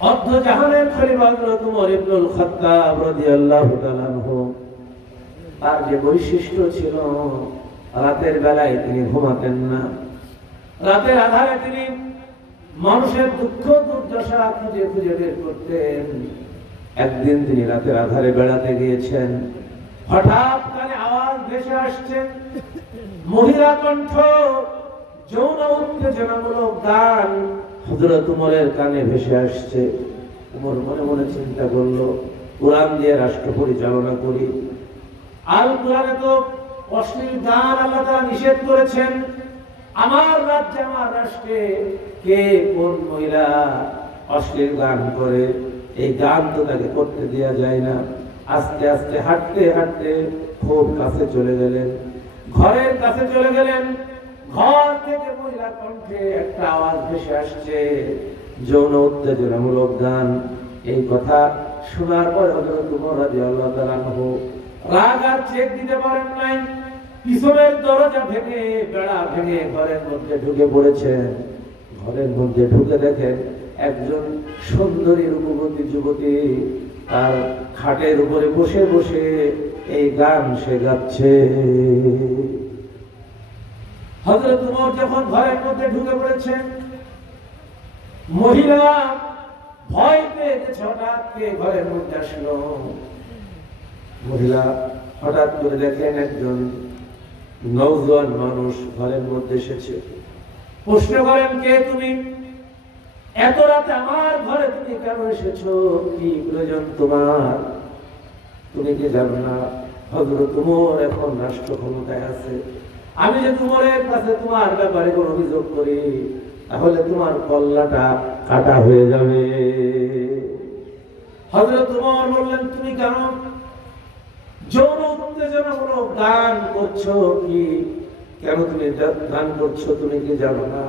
অর্ধ জাহানের খলিফা হযরত ওমর ইবনুল খাত্তাব রাদিয়াল্লাহু তাআলা আনহু, তার যে বৈশিষ্ট্য ছিল, রাতের বেলায় তিনি ঘুমাতেন না। রাতের আধারে তিনি মানুষের দুঃখ দুর্দশা খুঁজে খুঁজে বের করতেন। একদিন তিনি রাতের আধারে বেড়াতে গিয়েছেন, হঠাৎ কানে আওয়াজ ভেসে আসছে, মহিলা কণ্ঠ, যৌন উত্তেজনামূলক গান হযরত ওমরের কানে ভেসে আসছে। ওমর মনে মনে চিন্তা করলো, কোরআন দিয়ে রাষ্ট্র পরিচালনা করি, আল কোরআনে তো অশ্লীল গান আল্লাহ তাআলা নিষেধ করেছেন। আমার রাজ্যে, আমার রাষ্ট্রে কে কোন মহিলা অশ্লীল গান করে? এই গান তো তাকে করতে দেয়া যায় না। আস্তে আস্তে হাঁটতে হাঁটতে খুব কাছে চলে গেলেন, ঘরের কাছে চলে গেলেন। ঘর থেকে মহিলা কণ্ঠে একটা আওয়াজ ভেসে আসছে, যৌন উত্তেজনামূলক গান। এই কথা শোনার পর হযরত ওমর রাদিয়াল্লাহু তাআলা আনহু রাগ আর চেক দিতে পারেন নাই। পিছনের দরজা ভেঙে, বেড়া ভেঙে ঘরের মধ্যে ঢুকে পড়েছেন। ঘরের মধ্যে ঢুকে দেখেন একজন সুন্দরী রূপবতী যুবতী তার খাটের উপরে বসে বসে এই গান সে গাচ্ছে। হযরত ওমর যখন ঘরের মধ্যে ঢুকে পড়েছেন, মহিলা ভয় পেয়ে গেছে, হঠাৎ করে ঘরের মধ্যে আসলো। মহিলা হঠাৎ করে দেখেন একজন নওজোয়ান মানুষ ঘরের মধ্যে এসেছে। প্রশ্ন করেন, কে তুমি? এত রাতে আমার ঘরে তুমি কেন এসেছো? কি প্রয়োজন তোমার? তুমি কি জানো না হযরত ওমর এখন রাষ্ট্র ক্ষমতায় আছে? আমি যে ওমরের কাছে তোমার ব্যাপারে কোনো অভিযোগ করি, তাহলে তোমার কল্লাটা কাটা হয়ে যাবে। হযরত ওমর বললেন, তুমি কেন যৌন উত্তেজনামূলক গান করছো? কি কেন তুমি গান করছো? তুমি কি জানো না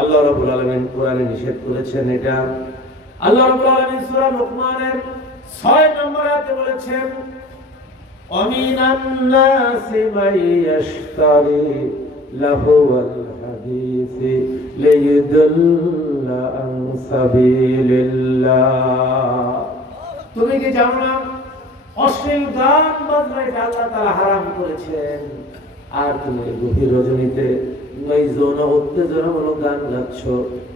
আল্লাহ রাব্বুল আলামিন কোরআনে নিষেধ করেছেন এটা? আল্লাহ রাব্বুল আলামিন সূরা লুকমানের 6 নম্বর আয়াতে বলেছেন, অমিনান নাসি মাইয়াশতারি লাহুয়াল হাদিসি লিয়ুদুল্লা আন সাবিলিল্লাহ। তুমি কি জানো না অশ্লীল গান বাজনা এটা আল্লাহ তাআলা হারাম করেছেন? আর তুমি গভীর রজনীতে এই যৌন উত্তেজনামূলক গান গাচ্ছ,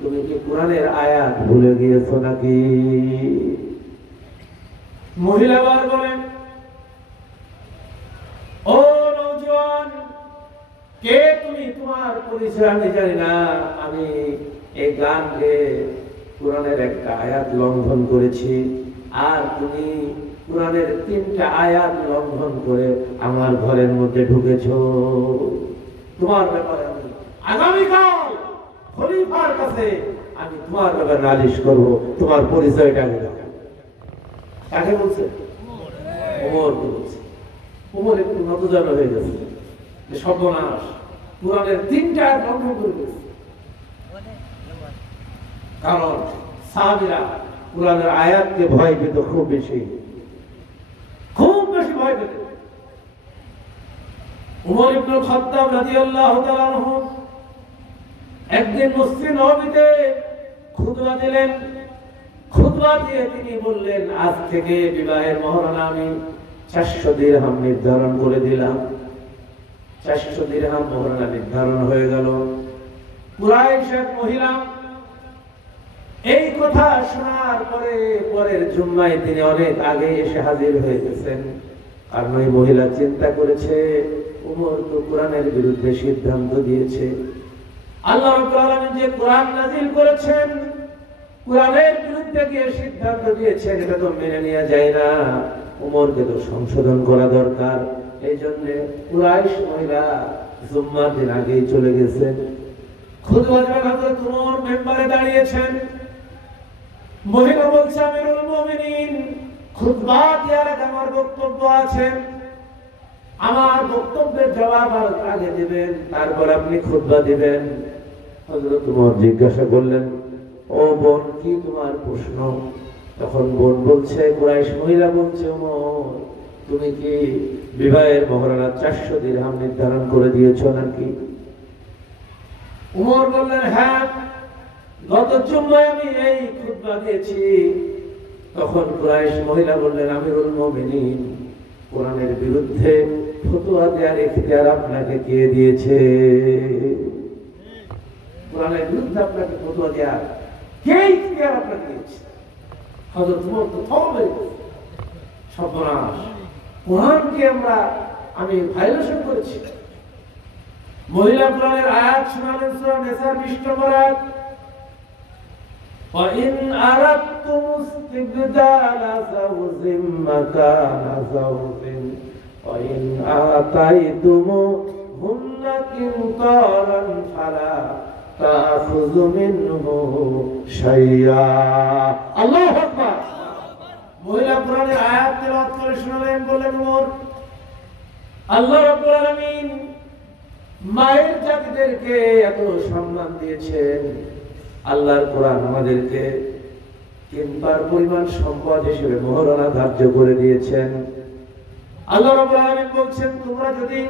তুমি কি কোরআনের আয়াত ভুলে গিয়েছো নাকি? মহিলা বার বলেন, ও নওজোয়ান, কে তুমি? তোমার পরিচয় আমি জানি না। আমি এই গান গেয়ে কোরআনের একটা আয়াত লঙ্ঘন করেছি, আর তুমি কোরআনের 3টা আয়াত লঙ্ঘন করে আমার ঘরের মধ্যে ঢুকেছো। তোমার ব্যাপারে আমি আগামীকাল খলিফার কাছে আমি তোমার ব্যাপারে নালিশ করব। তোমার পরিচয়টা আগে দাও। কাকে বলছে? ওমরকে বলছে। ওমর একটু নতজানু হয়ে গেছে, যে সর্বনাশ, কোরআনের 3টা আয়াত লঙ্ঘন করে গেছে। কারণ সাহাবীরা কোরআনের আয়াতকে ভয় পেত খুব বেশি, খুব বেশি ভয় পেত। ওমর ইবনুল খাত্তাব রাদিয়াল্লাহু তাআলা আনহু একদিন মসজিদ নববীতে খুতবা দিলেন। খুতবা দিয়ে তিনি বললেন, আজ থেকে বিবাহের মহারণা আমি 400 দিরহাম নির্ধারণ করে দিলাম। 400 দিরহাম মহারণা নির্ধারণ হয়ে গেল। কুরাইশ এক মহিলা এই কথা শোনার পরে পরের জুম্মায় তিনি অনেক আগে এসে হাজির হয়ে গেছেন। কারণ ওই মহিলা চিন্তা করেছে, ওমর তো কোরআনের বিরুদ্ধে সিদ্ধান্ত দিয়েছে। আল্লাহ রাব্বুল আলামিন যে কোরআন নাযিল করেছেন, কোরআনের বিরুদ্ধে গিয়ে সিদ্ধান্ত দিয়েছেন, এটা তো মেনে নেওয়া যায় না। ওমরকে তো সংশোধন করা দরকার। এই জন্য কুরাইশ মহিলা জুম্মার দিন আগেই চলে গেছেন। খুতবা দেওয়ার হযরত ওমর মেম্বারে দাঁড়িয়েছেন। মহিলা বলছে, আমিরুল মুমিনিন, খুতবা দেওয়ার আগে আমার বক্তব্য আছে, আমার বক্তব্যের জবাব আগে দিবেন, তারপর আপনি খুতবা দিবেন। হযরত ওমর জিজ্ঞাসা করলেন, ও বোন, কি তোমার প্রশ্ন? তখন বোন বলছে, কুরাইশ মহিলা বলছে, ওমর, তুমি কি বিবাহের মহারণা 400 দিরহাম নির্ধারণ করে দিয়েছো নাকি? ওমর বললেন, হ্যাঁ, গত জুম্মায় আমি এই খুতবা দিয়েছি, তখন কুরাইশ মহিলা বললেন, আমিরুল মুমিনিন, কোরআনের বিরুদ্ধে ফতোয়া দেওয়ার ইখতিয়ার আপনাকে কে দিয়েছে? কোরআনের বিরুদ্ধে আপনাকে ফতোয়া দেওয়ার কে ইখতিয়ার আপনাকে দিয়েছে? হযরত ওমর তো থমে সর্বনাশ, কোরআনকে আমি ভায়োলেশন করেছি। মহিলা কোরআনের আয়াত শোনালেন, সূরা নিসার 20 নম্বর আয়াত, وَإِنْ أَرَدْتُمُ اسْتِبْدَالَ زَوْجٍ مَكَانَ زَوْجٍ وَإِنْ آتَيْتُمُوهُنَّ قِنْطَارًا فَلَا تَأْخُذُوا مِنْهُ شَيْئًا। আল্লাহু আকবার। মহিলা কোরআনের আয়াত তেলাওয়াত করে শোনালেন, বললেন ওমর, আল্লাহ রাব্বুল আলামিন মায়ের জাতিদেরকে এত সম্মান দিয়েছেন, আল্লাহর কোরআন আমাদেরকে কিংবার পরিমাণ সম্পদ হিসেবে মোহরানা ধার্য করে দিয়েছেন। আল্লাহ রাব্বুল আলামিন বলছেন, তোমরা যদি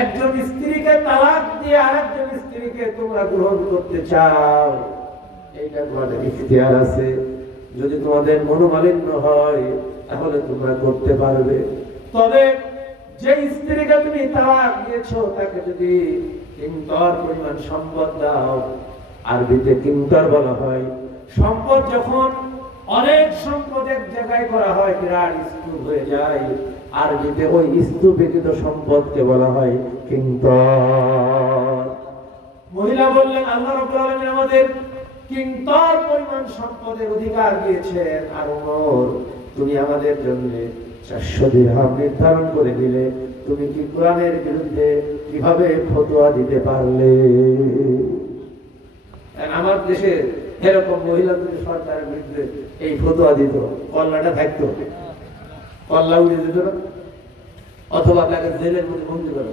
একজন স্ত্রীকে তালাক দিয়ে আরেকজন স্ত্রীকে তোমরা গ্রহণ করতে চাও, এইটা তোমাদের ইখতিয়ার আছে। যদি তোমাদের মনোমালিন্য হয় তাহলে তোমরা করতে পারবে। তবে যে স্ত্রীকে তুমি তালাক দিয়েছো তাকে যদি কিন্তর পরিমাণ সম্পদ দাও, আরবিতে কিন্তর বলা হয়, সম্পদ যখন অনেক সম্পদ এক জায়গায় করা হয় বিরাট স্তূপ হয়ে যায়, আরবিতে ওই স্তূপীকৃত সম্পদকে বলা হয় কিন্তর। মহিলা বললেন, আল্লাহ রাব্বুল আলামিন আমাদের কিন্তর পরিমাণ সম্পদের অধিকার দিয়েছেন, আর ওমর তুমি আমাদের জন্য 400 দিরহাম নির্ধারণ করে দিলে, তুমি কি কোরআনের বিরুদ্ধে কিভাবে ফতোয়া দিতে পারলে? আমার দেশে এরকম মহিলা যদি সরকারের বিরুদ্ধে এই ফতোয়া দিত, কল্লাটা থাকতো, কল্লা উড়ে যেত না, অথবা তাকে জেলের মধ্যে বন্দি করে।